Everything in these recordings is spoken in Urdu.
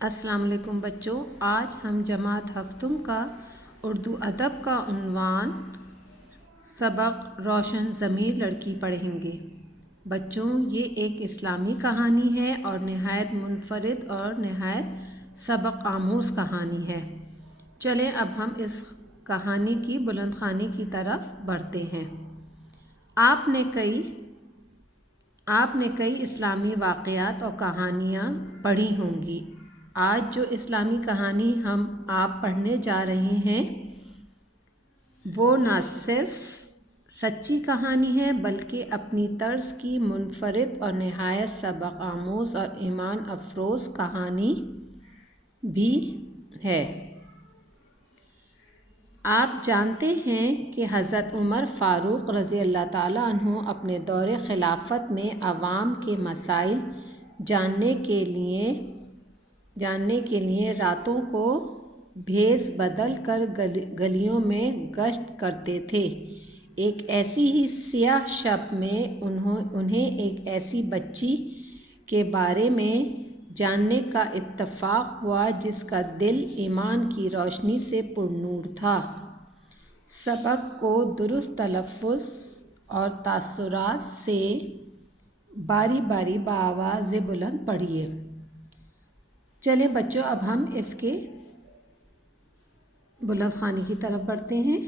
السلام علیکم بچوں، آج ہم جماعت ہفتم کا اردو ادب کا عنوان سبق روشن ضمیر لڑکی پڑھیں گے۔ بچوں، یہ ایک اسلامی کہانی ہے اور نہایت منفرد اور نہایت سبق آموز کہانی ہے۔ چلیں اب ہم اس کہانی کی بلند خوانی کی طرف بڑھتے ہیں۔ آپ نے کئی اسلامی واقعات اور کہانیاں پڑھی ہوں گی۔ آج جو اسلامی کہانی ہم آپ پڑھنے جا رہے ہیں وہ نہ صرف سچی کہانی ہے بلکہ اپنی طرز کی منفرد اور نہایت سبق آموز اور ایمان افروز کہانی بھی ہے۔ آپ جانتے ہیں کہ حضرت عمر فاروق رضی اللہ تعالیٰ عنہ اپنے دور خلافت میں عوام کے مسائل جاننے کے لیے راتوں کو بھیس بدل کر گلیوں میں گشت کرتے تھے۔ ایک ایسی ہی سیاہ شب میں انہیں ایک ایسی بچی کے بارے میں جاننے کا اتفاق ہوا جس کا دل ایمان کی روشنی سے پرنور تھا۔ سبق کو درست تلفظ اور تاثرات سے باری باری بآواز بلند پڑھیے۔ چلیں بچوں، اب ہم اس کے بلند خوانی کی طرف بڑھتے ہیں۔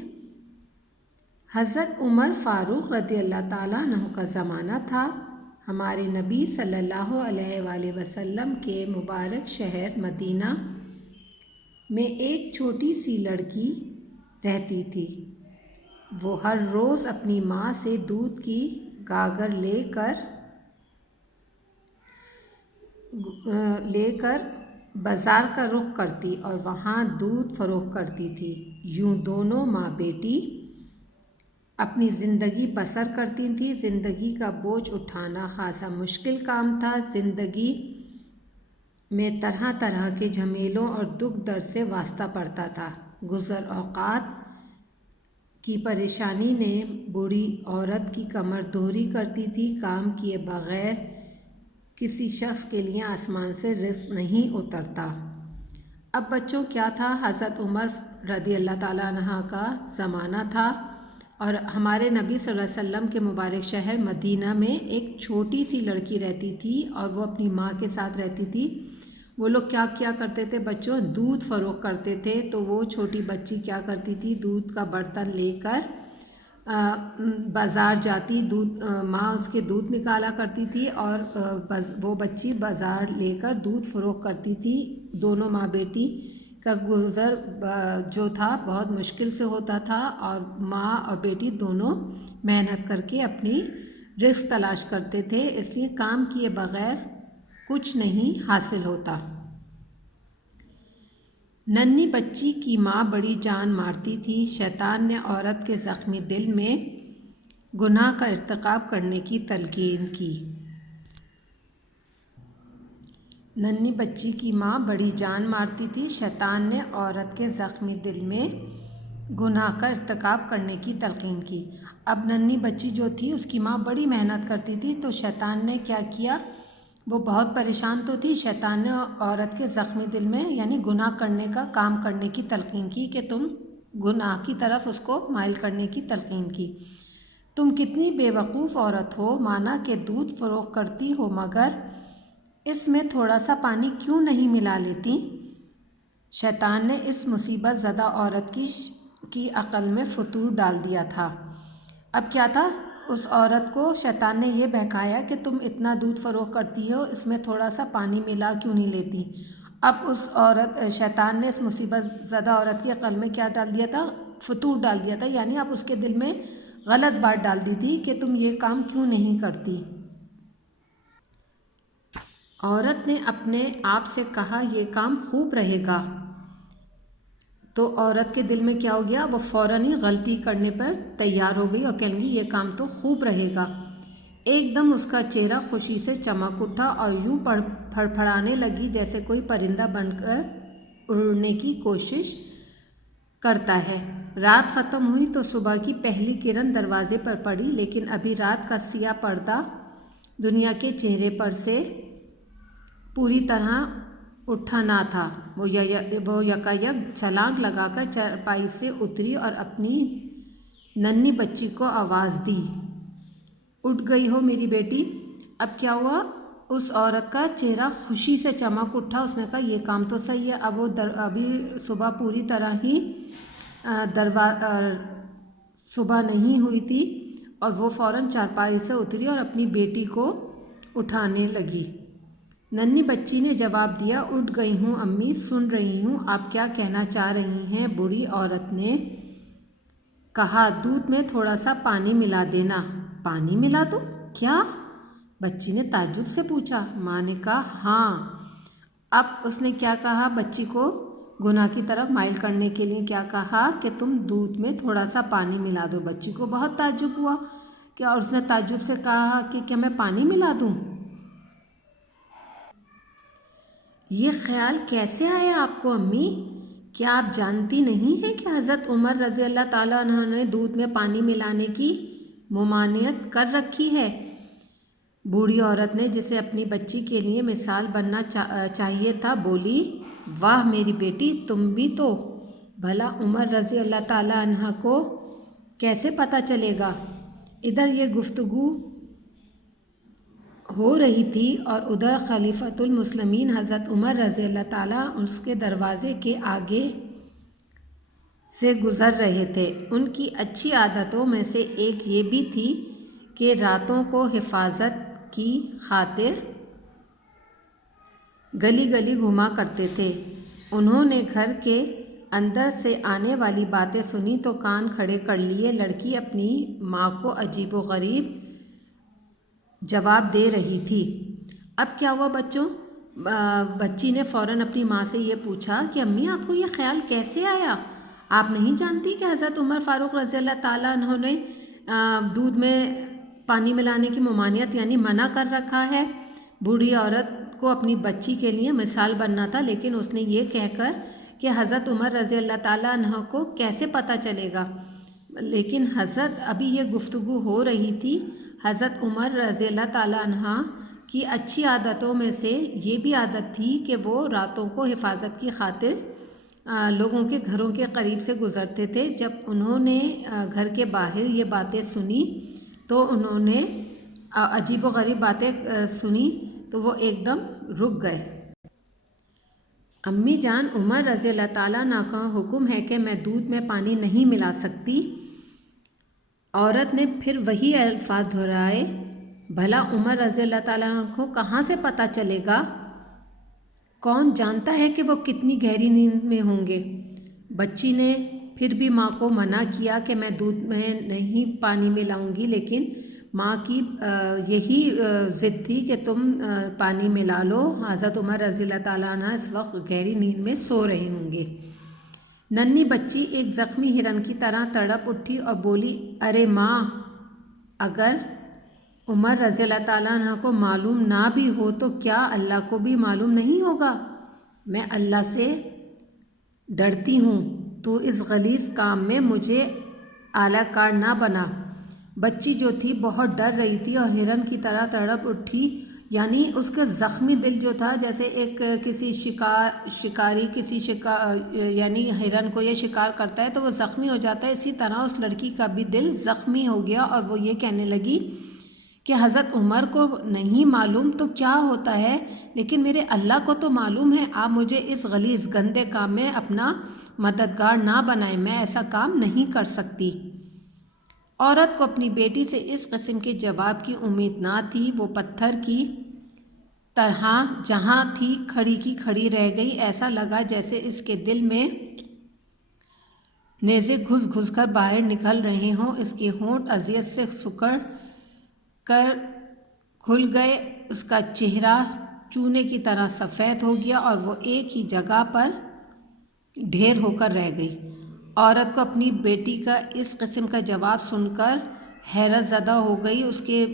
حضرت عمر فاروق رضی اللہ تعالیٰ عنہ کا زمانہ تھا۔ ہمارے نبی صلی اللہ علیہ وآلہ وسلم کے مبارک شہر مدینہ میں ایک چھوٹی سی لڑکی رہتی تھی۔ وہ ہر روز اپنی ماں سے دودھ کی گاگر لے کر بازار کا رخ کرتی اور وہاں دودھ فروخت کرتی تھی۔ یوں دونوں ماں بیٹی اپنی زندگی بسر کرتی تھیں۔ زندگی کا بوجھ اٹھانا خاصا مشکل کام تھا۔ زندگی میں طرح طرح کے جھمیلوں اور دکھ درد سے واسطہ پڑتا تھا۔ گزر اوقات کی پریشانی نے بوڑھی عورت کی کمر دوہری کرتی تھی۔ کام کیے بغیر کسی شخص کے لیے آسمان سے رزق نہیں اترتا۔ اب بچوں کیا تھا، حضرت عمر رضی اللہ تعالیٰ عنہ کا زمانہ تھا اور ہمارے نبی صلی اللہ علیہ وسلم کے مبارک شہر مدینہ میں ایک چھوٹی سی لڑکی رہتی تھی اور وہ اپنی ماں کے ساتھ رہتی تھی۔ وہ لوگ کیا کرتے تھے بچوں، دودھ فروخت کرتے تھے۔ تو وہ چھوٹی بچی کیا کرتی تھی، دودھ کا برتن لے کر بازار جاتی، ماں اس کے دودھ نکالا کرتی تھی اور وہ بچی بازار لے کر دودھ فروخت کرتی تھی۔ دونوں ماں بیٹی کا گزر جو تھا بہت مشکل سے ہوتا تھا اور ماں اور بیٹی دونوں محنت کر کے اپنی رزق تلاش کرتے تھے، اس لیے کام کیے بغیر کچھ نہیں حاصل ہوتا۔ ننھی بچی کی ماں بڑی جان مارتی تھی۔ شیطان نے عورت کے زخمی دل میں گناہ کا ارتکاب کرنے کی تلقین کی۔ ننھی بچی کی ماں بڑی جان مارتی تھی۔ شیطان نے عورت کے زخمی دل میں گناہ کا ارتکاب کرنے کی تلقین کی۔ اب ننھی بچی جو تھی اس کی ماں بڑی محنت کرتی تھی، تو شیطان نے کیا کیا، وہ بہت پریشان تو تھی۔ شیطان نے عورت کے زخمی دل میں یعنی گناہ کرنے کا کام کرنے کی تلقین کی کہ تم گناہ کی طرف اس کو مائل کرنے کی تلقین کی۔ تم کتنی بے وقوف عورت ہو، مانا کہ دودھ فروخت کرتی ہو مگر اس میں تھوڑا سا پانی کیوں نہیں ملا لیتی؟ شیطان نے اس مصیبت زدہ عورت کی عقل میں فطور ڈال دیا تھا۔ اب کیا تھا، اس عورت کو شیطان نے یہ بہکایا کہ تم اتنا دودھ فروخت کرتی ہو، اس میں تھوڑا سا پانی ملا کیوں نہیں لیتی؟ اب شیطان نے اس مصیبت زدہ عورت کی عقل میں کیا ڈال دیا تھا، فطور ڈال دیا تھا، یعنی اب اس کے دل میں غلط بات ڈال دی تھی کہ تم یہ کام کیوں نہیں کرتی۔ عورت نے اپنے آپ سے کہا یہ کام خوب رہے گا، تو عورت کے دل میں کیا ہو گیا، وہ فوراً ہی غلطی کرنے پر تیار ہو گئی اور کہنے لگی یہ کام تو خوب رہے گا۔ ایک دم اس کا چہرہ خوشی سے چمک اٹھا اور یوں پھڑپھڑانے لگی جیسے کوئی پرندہ بن کر اڑنے کی کوشش کرتا ہے۔ رات ختم ہوئی تو صبح کی پہلی کرن دروازے پر پڑی، لیکن ابھی رات کا سیاہ پردہ دنیا کے چہرے پر سے پوری طرح اٹھا نہ تھا۔ وہ یکایک چھلانگ لگا کر چارپائی سے اتری اور اپنی ننھی بچی کو آواز دی، اٹھ گئی ہو میری بیٹی؟ اب کیا ہوا؟ اس عورت کا چہرہ خوشی سے چمک اٹھا۔ اس نے کہا یہ کام تو صحیح ہے۔ ابھی صبح پوری طرح ہی صبح نہیں ہوئی تھی اور وہ فوراً چارپائی سے اتری اور اپنی بیٹی کو اٹھانے لگی۔ ننھی بچی نے جواب دیا، اٹھ گئی ہوں امی، سن رہی ہوں، آپ کیا کہنا چاہ رہی ہیں؟ بوڑھی عورت نے کہا، دودھ میں تھوڑا سا پانی ملا دینا۔ پانی ملا دوں؟ کیا؟ بچی نے تعجب سے پوچھا۔ ماں نے کہا، ہاں۔ اب اس نے کیا کہا؟ بچی کو گناہ کی طرف مائل کرنے کے لیے کیا کہا کہ تم دودھ میں تھوڑا سا پانی ملا دو۔ بچی کو بہت تعجب ہوا اور اس نے تعجب سے کہا کہ کیا میں پانی ملا دوں؟ یہ خیال کیسے آیا آپ کو امی؟ کیا آپ جانتی نہیں ہیں کہ حضرت عمر رضی اللہ تعالیٰ عنہ نے دودھ میں پانی ملانے کی ممانعت کر رکھی ہے؟ بوڑھی عورت نے، جسے اپنی بچی کے لیے مثال بننا چاہیے تھا، بولی، واہ میری بیٹی، تم بھی تو! بھلا عمر رضی اللہ تعالیٰ عنہ کو کیسے پتہ چلے گا؟ ادھر یہ گفتگو ہو رہی تھی اور ادھر خلیفۃ المسلمین حضرت عمر رضی اللہ تعالیٰ اس کے دروازے کے آگے سے گزر رہے تھے۔ ان کی اچھی عادتوں میں سے ایک یہ بھی تھی کہ راتوں کو حفاظت کی خاطر گلی گلی گھوما کرتے تھے۔ انہوں نے گھر کے اندر سے آنے والی باتیں سنی تو کان کھڑے کر لیے۔ لڑکی اپنی ماں کو عجیب و غریب جواب دے رہی تھی۔ اب کیا ہوا بچوں؟ بچی نے فوراً اپنی ماں سے یہ پوچھا کہ امی آپ کو یہ خیال کیسے آیا؟ آپ نہیں جانتی کہ حضرت عمر فاروق رضی اللہ تعالیٰ عنہ نے دودھ میں پانی ملانے کی ممانعت یعنی منع کر رکھا ہے؟ بوڑھی عورت کو اپنی بچی کے لیے مثال بننا تھا، لیکن اس نے یہ کہہ کر کہ حضرت عمر رضی اللہ تعالیٰ عنہ کو کیسے پتہ چلے گا؟ لیکن حضرت ابھی یہ گفتگو ہو رہی تھی۔ حضرت عمر رضی اللہ تعالیٰ عنہ کی اچھی عادتوں میں سے یہ بھی عادت تھی کہ وہ راتوں کو حفاظت کی خاطر لوگوں کے گھروں کے قریب سے گزرتے تھے۔ جب انہوں نے گھر کے باہر یہ باتیں سنی تو انہوں نے عجیب و غریب باتیں سنی تو وہ ایک دم رک گئے۔ امی جان، عمر رضی اللہ تعالیٰ عنہ کا حکم ہے کہ میں دودھ میں پانی نہیں ملا سکتی۔ عورت نے پھر وہی الفاظ دہرائے۔ بھلا عمر رضی اللہ تعالیٰ عنہ کو کہاں سے پتہ چلے گا؟ کون جانتا ہے کہ وہ کتنی گہری نیند میں ہوں گے؟ بچی نے پھر بھی ماں کو منع کیا کہ میں دودھ میں نہیں پانی ملاؤں گی، لیکن ماں کی یہی ضد تھی کہ تم پانی ملا لو۔ حضرت عمر رضی اللہ تعالیٰ عنہ اس وقت گہری نیند میں سو رہے ہوں گے۔ ننھی بچی ایک زخمی ہرن کی طرح تڑپ اٹھی اور بولی، ارے ماں، اگر عمر رضی اللہ تعالیٰ عنہ کو معلوم نہ بھی ہو تو کیا اللہ کو بھی معلوم نہیں ہوگا؟ میں اللہ سے ڈرتی ہوں، تو اس غلیظ کام میں مجھے اعلی کار نہ بنا۔ بچی جو تھی بہت ڈر رہی تھی اور ہرن کی طرح تڑپ اٹھی، یعنی اس کا زخمی دل جو تھا، جیسے ایک کسی شکاری یعنی ہرن کو یہ شکار کرتا ہے تو وہ زخمی ہو جاتا ہے، اسی طرح اس لڑکی کا بھی دل زخمی ہو گیا اور وہ یہ کہنے لگی کہ حضرت عمر کو نہیں معلوم تو کیا ہوتا ہے، لیکن میرے اللہ کو تو معلوم ہے۔ آپ مجھے اس غلیظ گندے کام میں اپنا مددگار نہ بنائیں، میں ایسا کام نہیں کر سکتی۔ عورت کو اپنی بیٹی سے اس قسم کے جواب کی امید نہ تھی۔ وہ پتھر کی طرح جہاں تھی کھڑی کی کھڑی رہ گئی۔ ایسا لگا جیسے اس کے دل میں نیزے گھس گھس کر باہر نکل رہے ہوں۔ اس کے ہونٹ اذیت سے سکڑ کر کھل گئے، اس کا چہرہ چونے کی طرح سفید ہو گیا اور وہ ایک ہی جگہ پر ڈھیر ہو کر رہ گئی۔ عورت کو اپنی بیٹی کا اس قسم کا جواب سن کر حیرت زدہ ہو گئی۔ اس کے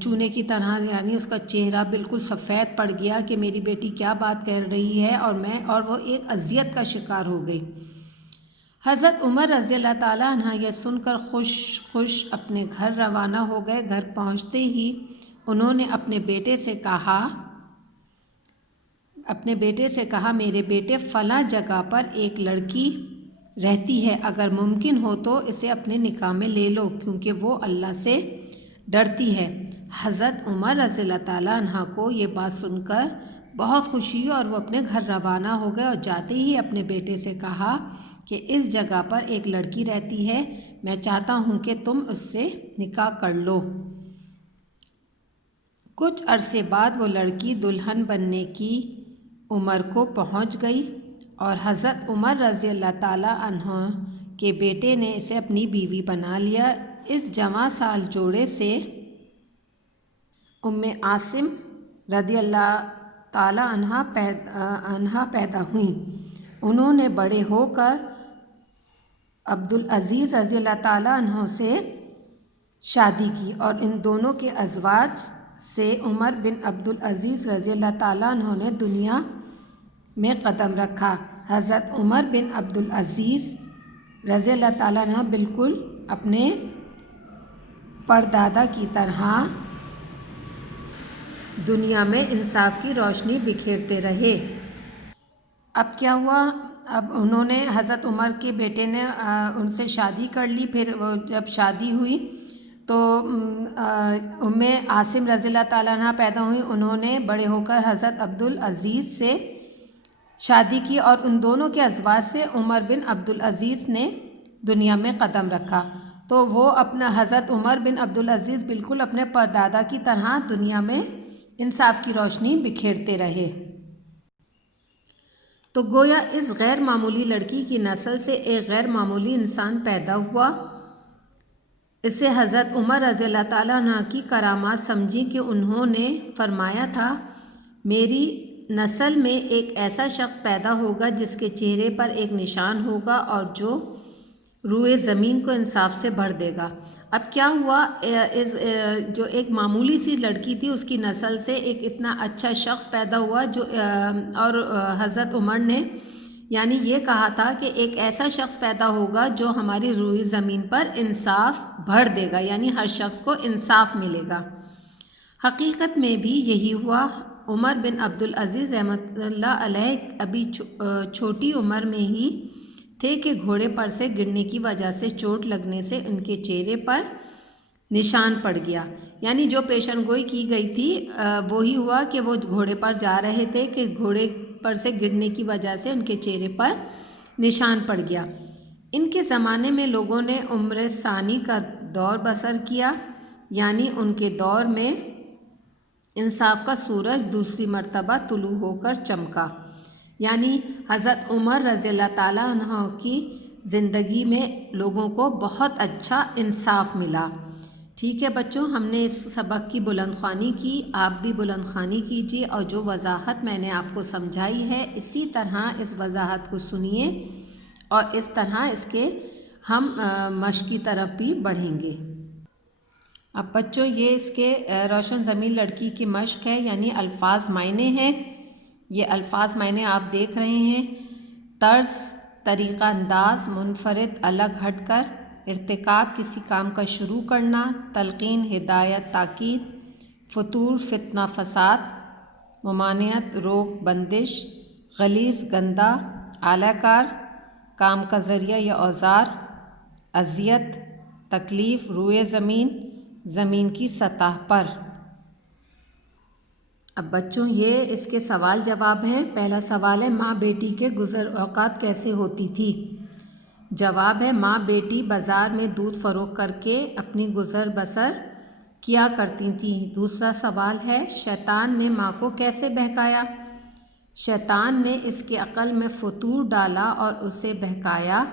چونے کی طرح یعنی اس کا چہرہ بالکل سفید پڑ گیا کہ میری بیٹی کیا بات کر رہی ہے اور وہ ایک اذیت کا شکار ہو گئی۔ حضرت عمر رضی اللہ تعالیٰ عنہ یہ سن کر خوش اپنے گھر روانہ ہو گئے۔ گھر پہنچتے ہی انہوں نے اپنے بیٹے سے کہا، اپنے بیٹے سے کہا میرے بیٹے فلاں جگہ پر ایک لڑکی رہتی ہے، اگر ممکن ہو تو اسے اپنے نکاح میں لے لو کیونکہ وہ اللہ سے ڈرتی ہے۔ حضرت عمر رضی اللہ تعالیٰ عنہ کو یہ بات سن کر بہت خوشی ہوئی اور وہ اپنے گھر روانہ ہو گئے اور جاتے ہی اپنے بیٹے سے کہا کہ اس جگہ پر ایک لڑکی رہتی ہے، میں چاہتا ہوں کہ تم اس سے نکاح کر لو۔ کچھ عرصے بعد وہ لڑکی دلہن بننے کی عمر کو پہنچ گئی اور حضرت عمر رضی اللہ تعالیٰ عنہ کے بیٹے نے اسے اپنی بیوی بنا لیا۔ اس جوان سال جوڑے سے عاصم رضی اللہ تعالیٰ عنہ پیدا ہوئیں۔ انہوں نے بڑے ہو کر عبدالعزیز رضی اللہ تعالیٰ عنہ سے شادی کی اور ان دونوں کے ازواج سے عمر بن عبدالعزیز رضی اللہ تعالیٰ عنہ نے دنیا میں قدم رکھا۔ حضرت عمر بن عبدالعزیز رضی اللہ تعالیٰ عنہ بالکل اپنے پردادا کی طرح دنیا میں انصاف کی روشنی بکھیرتے رہے۔ اب کیا ہوا؟ اب انہوں نے حضرت عمر کے بیٹے نے ان سے شادی کر لی۔ پھر جب شادی ہوئی تو عاصم رضی اللہ تعالیٰ عنہ پیدا ہوئی۔ انہوں نے بڑے ہو کر حضرت عبدالعزیز سے شادی کی اور ان دونوں کے ازواج سے عمر بن عبدالعزیز نے دنیا میں قدم رکھا۔ تو وہ اپنا حضرت عمر بن عبدالعزیز بالکل اپنے پردادا کی طرح دنیا میں انصاف کی روشنی بکھیرتے رہے۔ تو گویا اس غیر معمولی لڑکی کی نسل سے ایک غیر معمولی انسان پیدا ہوا۔ اسے حضرت عمر رضی اللہ تعالیٰ عنہ کی کرامات سمجھی کہ انہوں نے فرمایا تھا میری نسل میں ایک ایسا شخص پیدا ہوگا جس کے چہرے پر ایک نشان ہوگا اور جو روئے زمین کو انصاف سے بھر دے گا۔ اب کیا ہوا؟ جو ایک معمولی سی لڑکی تھی اس کی نسل سے ایک اتنا اچھا شخص پیدا ہوا اور حضرت عمر نے یعنی یہ کہا تھا کہ ایک ایسا شخص پیدا ہوگا جو ہماری روئی زمین پر انصاف بھر دے گا، یعنی ہر شخص کو انصاف ملے گا۔ حقیقت میں بھی یہی ہوا۔ عمر بن عبدالعزیز رحمۃ اللہ علیہ ابھی چھوٹی عمر میں ہی تھے کہ گھوڑے پر سے گرنے کی وجہ سے چوٹ لگنے سے ان کے چہرے پر نشان پڑ گیا، یعنی جو پیشن گوئی کی گئی تھی وہی ہوا کہ وہ گھوڑے پر جا رہے تھے کہ گھوڑے پر سے گرنے کی وجہ سے ان کے چہرے پر نشان پڑ گیا۔ ان کے زمانے میں لوگوں نے عمر ثانی کا دور بسر کیا، یعنی ان کے دور میں انصاف کا سورج دوسری مرتبہ طلوع ہو کر چمکا، یعنی حضرت عمر رضی اللہ تعالیٰ عنہ کی زندگی میں لوگوں کو بہت اچھا انصاف ملا۔ ٹھیک ہے بچوں، ہم نے اس سبق کی بلند خوانی کی، آپ بھی بلند خوانی کیجیے اور جو وضاحت میں نے آپ کو سمجھائی ہے اسی طرح اس وضاحت کو سنیے اور اس طرح اس کے ہم مشق کی طرف بھی بڑھیں گے۔ اب بچوں یہ اس کے روشن ضمیر لڑکی کی مشق ہے، یعنی الفاظ معنی ہیں۔ یہ الفاظ معنی آپ دیکھ رہے ہیں: طرز، طریقہ انداز، منفرد، الگ ہٹ کر، ارتکاب کسی کام کا شروع کرنا، تلقین، ہدایت، تاکید، فطور، فتنہ فساد، ممانعت، روک، بندش، غلیظ، گندا، اعلی کار، کام کا ذریعہ یا اوزار، اذیت، تکلیف، روئے زمین، زمین کی سطح پر۔ اب بچوں یہ اس کے سوال جواب ہیں۔ پہلا سوال ہے ماں بیٹی کے گزر اوقات کیسے ہوتی تھی؟ جواب ہے ماں بیٹی بازار میں دودھ فروخت کر کے اپنی گزر بسر کیا کرتی تھیں۔ دوسرا سوال ہے شیطان نے ماں کو کیسے بہکایا؟ شیطان نے اس کے عقل میں فطور ڈالا اور اسے بہکایا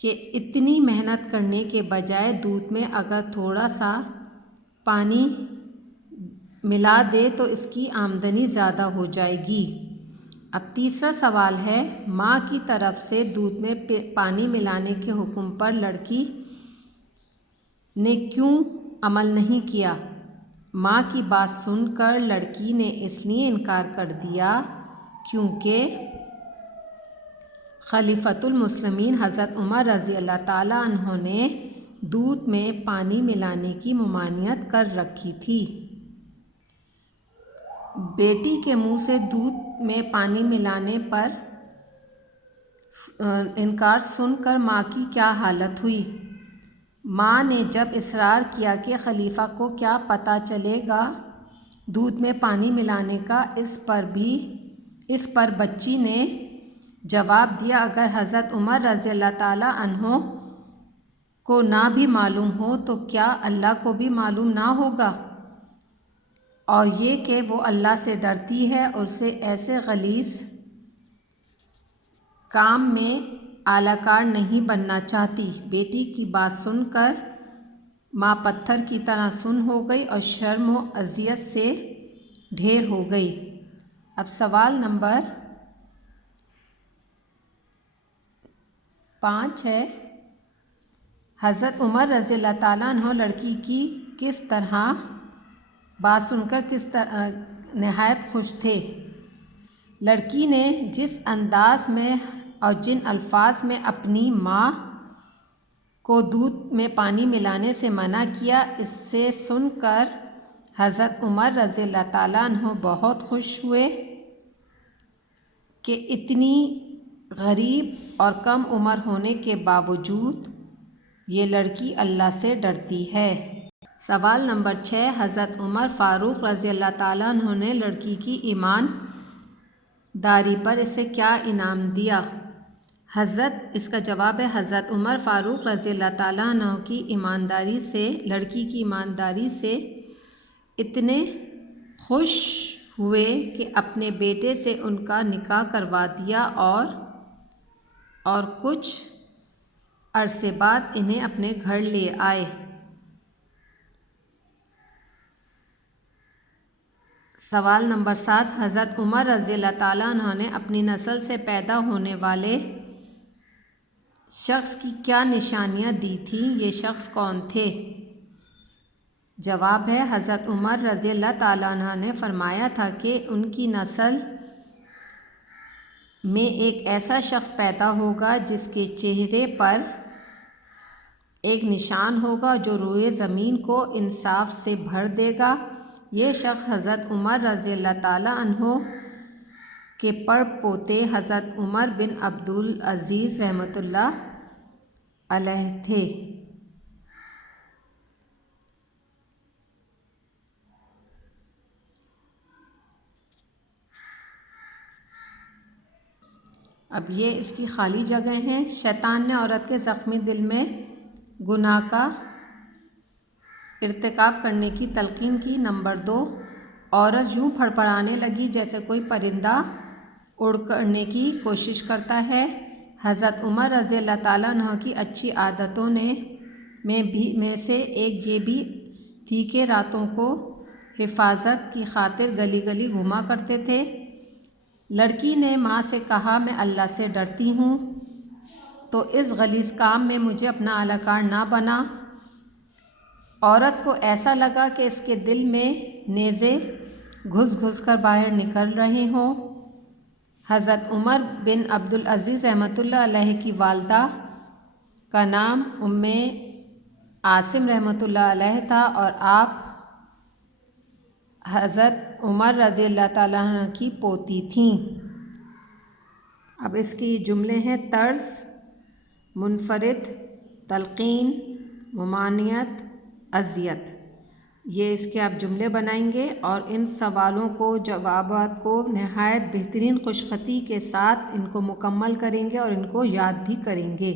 کہ اتنی محنت کرنے کے بجائے دودھ میں اگر تھوڑا سا پانی ملا دے تو اس کی آمدنی زیادہ ہو جائے گی۔ اب تیسرا سوال ہے ماں کی طرف سے دودھ میں پانی ملانے کے حکم پر لڑکی نے کیوں عمل نہیں کیا؟ ماں کی بات سن کر لڑکی نے اس لیے انکار کر دیا کیونکہ خلیفۃ المسلمین حضرت عمر رضی اللہ تعالیٰ عنہ نے دودھ میں پانی ملانے کی ممانعت کر رکھی تھی۔ بیٹی کے منہ سے دودھ میں پانی ملانے پر انکار سن کر ماں کی کیا حالت ہوئی۔ ماں نے جب اصرار کیا کہ خلیفہ کو کیا پتہ چلے گا دودھ میں پانی ملانے کا، اس پر بچی نے جواب دیا، اگر حضرت عمر رضی اللہ تعالیٰ عنہ کو نہ بھی معلوم ہو تو کیا اللہ کو بھی معلوم نہ ہوگا، اور یہ کہ وہ اللہ سے ڈرتی ہے اور اسے ایسے غلیظ کام میں اعلی کار نہیں بننا چاہتی۔ بیٹی کی بات سن کر ماں پتھر کی طرح سن ہو گئی اور شرم و اذیت سے ڈھیر ہو گئی۔ اب سوال نمبر 5 ہے، حضرت عمر رضی اللہ تعالیٰ عنہ لڑکی کی کس طرح بات سن کر نہایت خوش تھے۔ لڑکی نے جس انداز میں اور جن الفاظ میں اپنی ماں کو دودھ میں پانی ملانے سے منع کیا، اس سے سن کر حضرت عمر رضی اللہ تعالیٰ عنہ بہت خوش ہوئے کہ اتنی غریب اور کم عمر ہونے کے باوجود یہ لڑکی اللہ سے ڈرتی ہے۔ سوال نمبر 6، حضرت عمر فاروق رضی اللہ تعالیٰ عنہ نے لڑکی کی ایمان داری پر اسے کیا انعام دیا؟ اس کا جواب ہے، حضرت عمر فاروق رضی اللہ تعالیٰ عنہ کی ایمانداری سے، لڑکی کی ایمانداری سے اتنے خوش ہوئے کہ اپنے بیٹے سے ان کا نکاح کروا دیا اور کچھ عرصے بعد انہیں اپنے گھر لے آئے۔ سوال نمبر 7، حضرت عمر رضی اللہ تعالیٰ عنہ نے اپنی نسل سے پیدا ہونے والے شخص کی کیا نشانیاں دی تھیں؟ یہ شخص کون تھے؟ جواب ہے، حضرت عمر رضی اللہ تعالیٰ عنہ نے فرمایا تھا کہ ان کی نسل میں ایک ایسا شخص پیدا ہوگا جس کے چہرے پر ایک نشان ہوگا جو روئے زمین کو انصاف سے بھر دے گا۔ یہ شخص حضرت عمر رضی اللہ تعالیٰ عنہ کے پڑ پوتے حضرت عمر بن عبدالعزیز رحمۃ اللہ علیہ تھے۔ اب یہ اس کی خالی جگہ ہیں۔ شیطان نے عورت کے زخمی دل میں گناہ کا ارتکاب کرنے کی تلقین کی۔ نمبر 2، عورت یوں پھڑپڑانے لگی جیسے کوئی پرندہ اڑنے کی کوشش کرتا ہے۔ حضرت عمر رضی اللہ تعالیٰ عنہ کی اچھی عادتوں میں سے ایک یہ بھی تھی کہ راتوں کو حفاظت کی خاطر گلی گلی گھوما کرتے تھے۔ لڑکی نے ماں سے کہا، میں اللہ سے ڈرتی ہوں تو اس غلیظ کام میں مجھے اپنا اعلی کار نہ بنا۔ عورت کو ایسا لگا کہ اس کے دل میں نیزے گھس گھس کر باہر نکل رہے ہوں۔ حضرت عمر بن عبدالعزیز رحمۃ اللہ علیہ کی والدہ کا نام ام عاصم رحمۃ اللہ علیہ تھا اور آپ حضرت عمر رضی اللہ تعالیٰ عنہ کی پوتی تھیں۔ اب اس کے جملے ہیں، طرز، منفرد، تلقین، ممانعت، اذیت۔ یہ اس کے آپ جملے بنائیں گے اور ان سوالوں کو، جوابات کو نہایت بہترین خوش خطی کے ساتھ ان کو مکمل کریں گے اور ان کو یاد بھی کریں گے۔